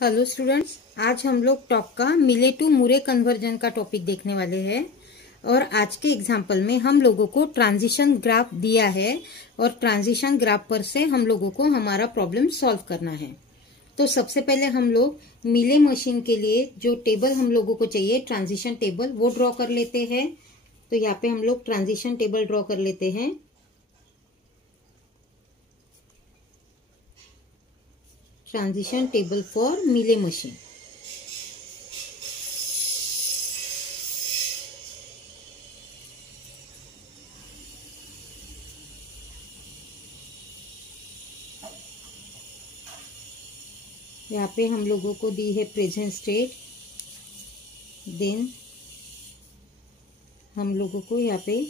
Hello students, आज हम लोग टॉप का मिले टू मुरे कन्वर्जन का टॉपिक देखने वाले हैं। और आज के एग्जाम्पल में हम लोगों को ट्रांजिशन ग्राफ दिया है और ट्रांजिशन ग्राफ पर से हम लोगों को हमारा प्रॉब्लम सॉल्व करना है। तो सबसे पहले हम लोग मिले मशीन के लिए जो टेबल हम लोगों को चाहिए, ट्रांजिशन टेबल, वो ड्रॉ कर लेते हैं। तो यहाँ पे हम लोग ट्रांजिशन टेबल ड्रॉ कर लेते हैं। ट्रांजिशन टेबल फॉर मिले मशीन। यहाँ पे हम लोगों को दी है प्रेजेंट स्टेट, देन हम लोगों को यहाँ पे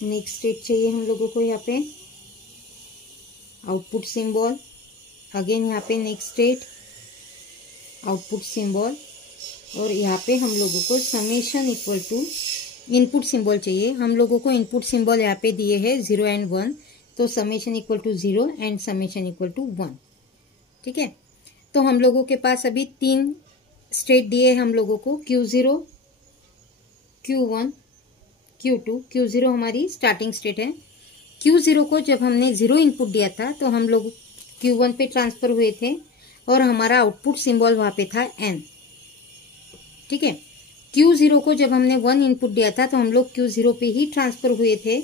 नेक्स्ट स्टेट चाहिए। हम लोगों को यहाँ पे आउटपुट सिंबल, अगेन यहाँ पे नेक्स्ट स्टेट, आउटपुट सिंबल, और यहाँ पे हम लोगों को summation equal to input symbol चाहिए। हम लोगों को इनपुट सिंबल यहाँ पे दिए हैं 0 एंड 1, तो summation equal to 0 and summation equal to 1। ठीक है, तो हम लोगों के पास अभी 3 स्टेट दिए हम लोगों को, Q0, Q1, Q2। Q0 हमारी स्टार्टिंग स्टेट है। Q0 को जब हमने 0 इनपुट दिया था तो हम लोग Q1 पे ट्रांसफर हुए थे और हमारा आउटपुट सिंबल वहां पे था N। ठीक है, Q0 को जब हमने 1 इनपुट दिया था तो हम लोग Q0 पे ही ट्रांसफर हुए थे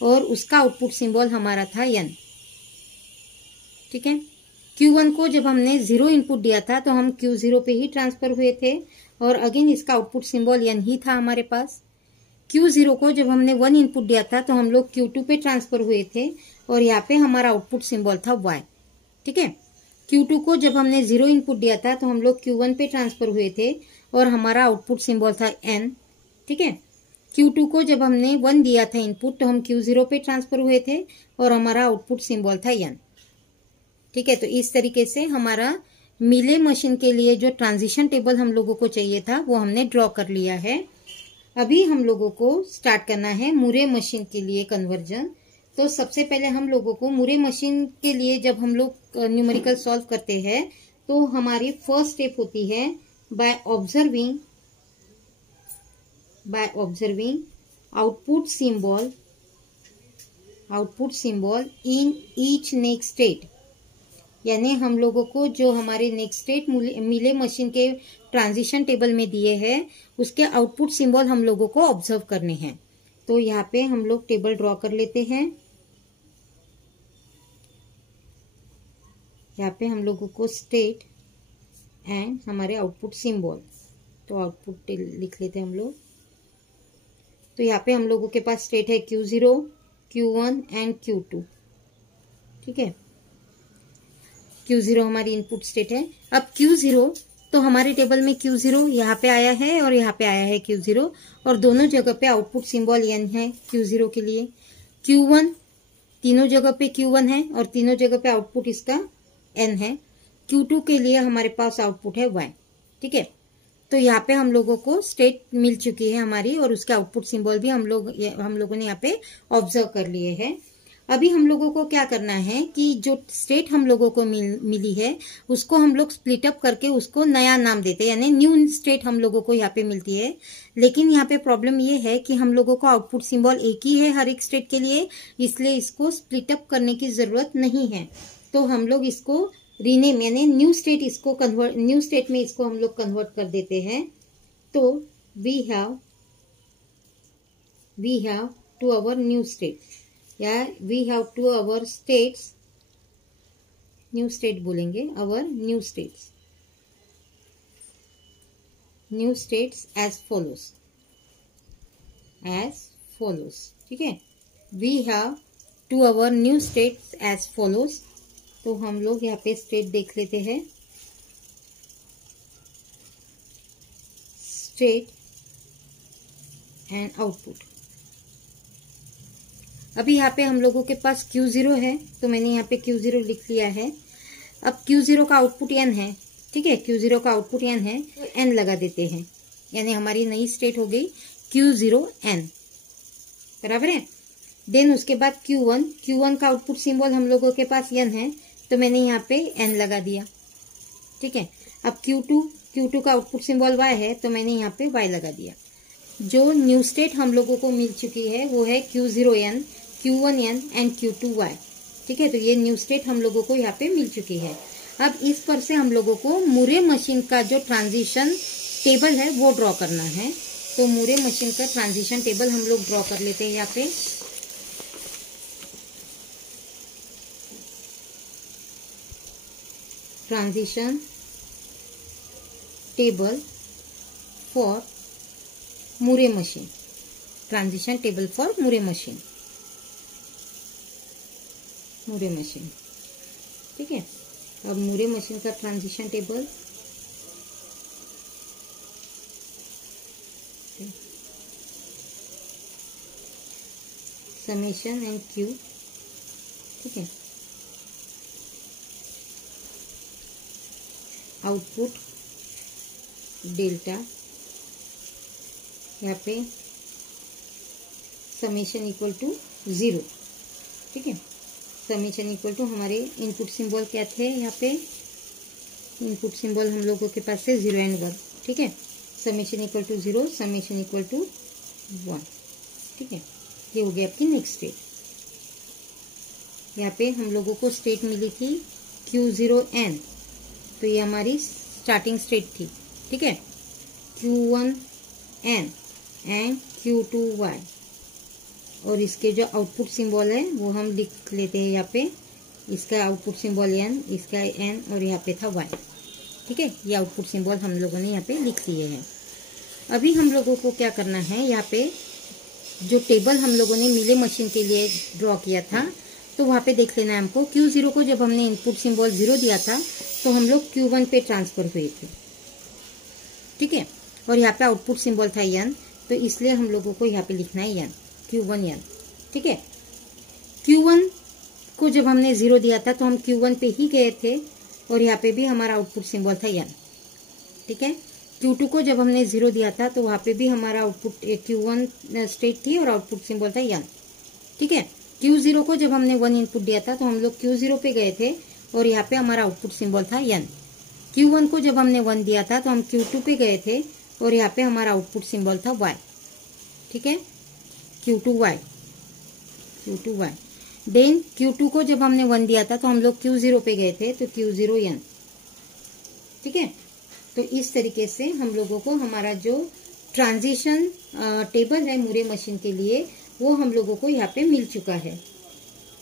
और उसका आउटपुट सिंबल हमारा था N। ठीक है, Q1 को जब हमने 0 इनपुट दिया था तो हम Q0 पे ही ट्रांसफर हुए थे और अगेन इसका आउटपुट सिंबल N ही था हमारे पास। Q0 को जब हमने 1 इनपुट दिया था तो हम लोग Q2 पे ट्रांसफर हुए थे और यहाँ पे हमारा आउटपुट सिंबल था Y। ठीक है, Q2 को जब हमने 0 इनपुट दिया था तो हम लोग Q1 पे ट्रांसफर हुए थे और हमारा आउटपुट सिंबल था N। ठीक है, Q2 को जब हमने 1 दिया था इनपुट तो हम Q0 पे ट्रांसफर हुए थे और हमारा आउटपुट सिंबल था N। ठीक है, तो इस तरीके से हमारा मिले मशीन के लिए जो ट्रांजिशन टेबल हम लोगों को चाहिए था वो हमने ड्रॉ कर लिया है। अभी हम लोगों को स्टार्ट करना है मुरे मशीन के लिए कन्वर्जन। तो सबसे पहले हम लोगों को मुरे मशीन के लिए जब हम लोग न्यूमेरिकल सॉल्व करते हैं तो हमारी फर्स्ट स्टेप होती है by observing output symbol in each next state. यानी हम लोगों को जो हमारे नेक्स्ट स्टेट मिले मशीन के ट्रांजिशन टेबल में दिए हैं उसके आउटपुट सिंबल हम लोगों को ऑब्जर्व करने हैं। तो यहाँ पे हम लोग टेबल ड्रॉ कर लेते हैं। यहाँ पे हम लोगों को स्टेट एंड हमारे आउटपुट सिंबल, तो आउटपुट लिख लेते हैं हम लोग। तो यहाँ पे हम लोगों के पास स्टेट है Q0, Q1 एंड Q2। ठीक है, Q0 हमारी इनपुट स्टेट है। अब Q0 तो हमारे टेबल में Q0 यहाँ पे आया है और यहाँ पे आया है Q0 और दोनों जगह पे आउटपुट सिंबल N है Q0 के लिए। Q1 तीनों जगह पे Q1 है और तीनों जगह पे आउटपुट इसका N है। Q2 के लिए हमारे पास आउटपुट है Y। ठीक है, तो यहाँ पे हम लोगों को स्टेट मिल चुकी है हमारी और उसके आउटपुट सिंबल भी हम लोगों ने यहाँ पे ऑब्जर्व कर लिए हैं। अभी हम लोगों को क्या करना है कि जो स्टेट हम लोगों को मिली है उसको हम लोग स्प्लिट अप करके उसको नया नाम देते हैं, यानी न्यू स्टेट हम लोगों को यहाँ पे मिलती है। लेकिन यहाँ पे प्रॉब्लम ये है कि हम लोगों को आउटपुट सिंबल एक ही है हर एक स्टेट के लिए, इसलिए इसको स्प्लिट अप करने की जरूरत नहीं है। तो हम लोग इसको रीनेम यानी न्यू स्टेट में इसको हम लोग कन्वर्ट कर देते हैं। तो we have to our new state, या we have to our states, new state बोलेंगे, our new states as follows. ठीक है, we have to our new states as follows. तो हम लोग यहाँ पे स्टेट देख लेते हैं, स्टेट एंड आउटपुट। अभी यहाँ पे हम लोगों के पास Q0 है तो मैंने यहाँ पे Q0 लिख लिया है। अब Q0 का आउटपुट N है। ठीक है, Q0 का आउटपुट N है तो N लगा देते हैं, यानी हमारी नई स्टेट हो गई Q0N। बराबर है। देन उसके बाद Q1 का आउटपुट सिंबल हम लोगों के पास n है, तो मैंने यहाँ पे n लगा दिया। ठीक है, अब Q2 का आउटपुट सिंबल y है, तो मैंने यहाँ पे y लगा दिया। जो न्यू स्टेट हम लोगों को मिल चुकी है वो है Q0n, Q1n एंड Q2y। ठीक है, तो ये न्यू स्टेट हम लोगों को यहाँ पे मिल चुकी है। अब इस पर से हम लोगों को मूरे मशीन का जो ट्रांजिशन टेबल है वो ड्रॉ करना है। तो मूरे मशीन का ट्रांजिशन टेबल हम लोग ड्रॉ कर लेते हैं यहाँ पे। Transition table for Moore machine, transition table for Moore machine, Moore machine. ठीक है, अब मूरे मशीन का transition table summation and Q। ठीक है, आउटपुट डेल्टा, यहाँ पे समेशन इक्वल टू 0। ठीक है, समेशन इक्वल टू हमारे इनपुट सिंबल क्या थे, यहाँ पे इनपुट सिंबल हम लोगों के पास है 0 एंड 1। ठीक है, summation equal to 0, summation equal to 1। ठीक है, ये हो गया आपकी नेक्स्ट स्टेट। यहाँ पे हम लोगों को स्टेट मिली थी Q0n, तो ये हमारी स्टार्टिंग स्टेट थी। ठीक है, Q1n एंड Q2y, और इसके जो आउटपुट सिंबल है वो हम लिख लेते हैं यहाँ पे। इसका आउटपुट सिंबल n, इसका n और यहाँ पे था y। ठीक है, ये आउटपुट सिंबल हम लोगों ने यहाँ पे लिख लिए हैं। अभी हम लोगों को क्या करना है, यहाँ पे जो टेबल हम लोगों ने मिले मशीन के लिए ड्रॉ किया था, तो वहाँ पे देख लेना है हमको। Q0 को जब हमने इनपुट सिंबल 0 दिया था, तो हम लोग Q1 पे ट्रांसफर हुए थे। ठीक है, और यहाँ पे आउटपुट सिंबल था n, तो इसलिए हम लोगों को यहाँ पे लिखना है n, Q1n। ठीक है, Q1 को जब हमने 0 दिया था तो हम Q1 पे ही गए थे, और यहाँ पे भी हमारा आउटपुट सिंबल था n। ठीक है, Q2 को जब हमने 0 दिया था तो वहाँ पे भी हमारा आउटपुट Q1 स्टेट थी और आउटपुट सिंबल था n। ठीक है, Q0 को जब हमने 1 इनपुट दिया था तो हम लोग Q0 पे गए थे, और यहाँ पे हमारा आउटपुट सिंबल था n। Q1 को जब हमने 1 दिया था तो हम Q2 पे गए थे, और यहाँ पे हमारा आउटपुट सिंबल था y। ठीक है, Q2y। देन Q2 को जब हमने 1 दिया था तो हम लोग Q0 पे गए थे, तो Q0n। ठीक है, तो इस तरीके से हम लोगों को हमारा जो ट्रांजिशन टेबल है मूरे मशीन के लिए, वो हम लोगों को यहाँ पे मिल चुका है।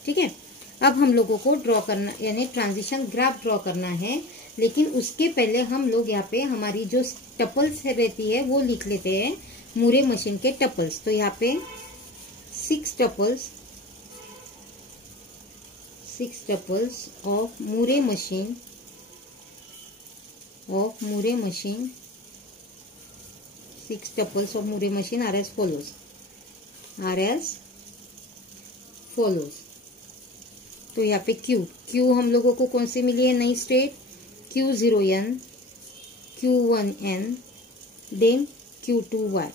ठीक है, अब हम लोगों को ड्रॉ करना, यानी ट्रांजिशन ग्राफ ड्रॉ करना है, लेकिन उसके पहले हम लोग यहाँ पे हमारी जो टपल्स रहती है वो लिख लेते हैं, मूरे मशीन के टपल्स। तो यहाँ पे 6 tuples of Moore machine, six tuples of Murray machine are as follows. तो यहाँ पे Q हम लोगों को कौन सी मिली है, नई state, Q0n, Q1n, then Q2y।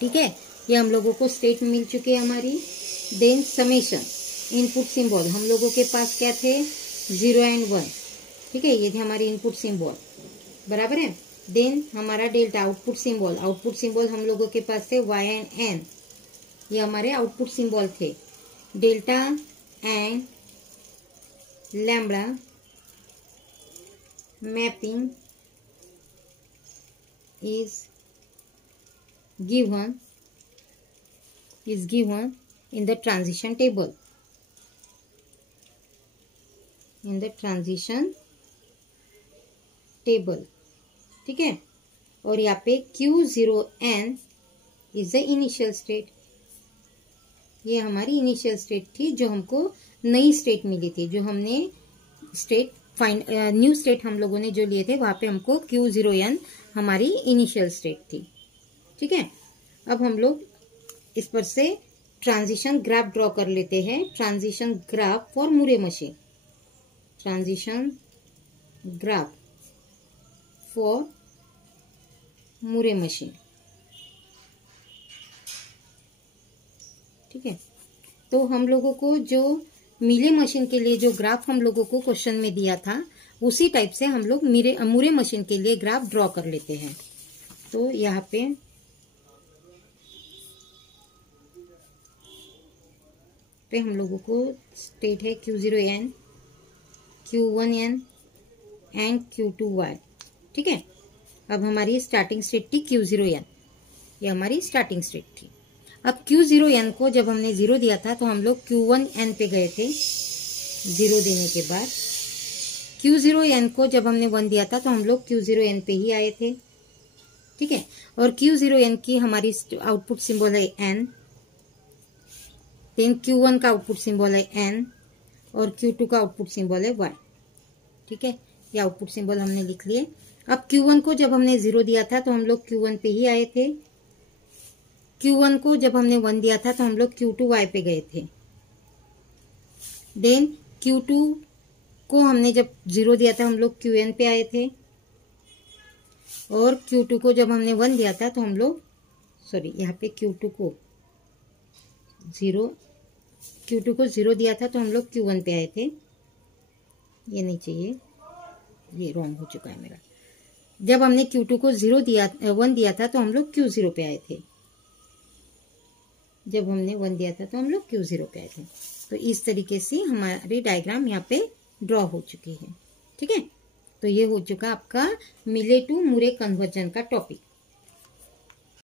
ठीक है, ये हम लोगों को स्टेट मिल चुकी है हमारी। देन समेशन, इनपुट सिंबल हम लोगों के पास क्या थे, 0 एंड 1। ठीक है, ये थे हमारे इनपुट सिंबल, बराबर है। देन हमारा डेल्टा, आउटपुट सिंबल हम लोगों के पास थे y एंड n, ये हमारे आउटपुट सिंबल थे। Delta and lambda mapping is given in the transition table. ठीक है, और यहाँ पे Q0n is the initial state, ये हमारी इनिशियल स्टेट थी, जो हमको नई स्टेट मिली थी, जो हमने न्यू स्टेट हम लोगों ने जो लिए थे, वहां पे हमको Q0n हमारी इनिशियल स्टेट थी। ठीक है, अब हम लोग इस पर से ट्रांजिशन ग्राफ ड्रॉ कर लेते हैं, transition graph for Moore machine, transition graph for Moore machine. ठीक है। तो हम लोगों को जो मिले मशीन के लिए जो ग्राफ हम लोगों को क्वेश्चन में दिया था उसी टाइप से हम लोग मुरे मशीन के लिए ग्राफ ड्रॉ कर लेते हैं। तो यहाँ पे हम लोगों को स्टेट है Q0n, Q1n एंड Q2y। ठीक है। अब हमारी स्टार्टिंग स्टेट थी Q0n, ये हमारी स्टार्टिंग स्टेट थी। अब Q0n को जब हमने 0 दिया था तो हम लोग Q1n पे गए थे 0 देने के बाद। Q0n को जब हमने 1 दिया था तो हम लोग Q0n पे ही आए थे। ठीक है। और Q0n की हमारी आउटपुट सिंबल है n, देन Q1 का आउटपुट सिंबल है n और Q2 का आउटपुट सिंबल है y। ठीक है, ये आउटपुट सिंबल हमने लिख लिए। अब Q1 को जब हमने 0 दिया था तो हम लोग Q1 पे ही आए थे। Q1 को जब हमने 1 दिया था तो हम लोग Q2y पे गए थे। देन Q2 को हमने जब 0 दिया था हम लोग Qn पे आए थे। और Q2 को जब हमने 1 दिया था तो हम लोग यहाँ पे Q2 को 0 दिया था तो हम लोग Q1 पे आए थे। ये नहीं चाहिए, ये रॉन्ग हो चुका है मेरा। जब हमने Q2 को 1 दिया था तो हम लोग Q0 पे आए थे। जब हमने 1 दिया था तो हम लोग Q0 पे आए थे। तो इस तरीके से हमारी डायग्राम यहाँ पे ड्रॉ हो चुकी है। ठीक है, तो ये हो चुका आपका मिले टू मुरे कन्वर्जन का टॉपिक।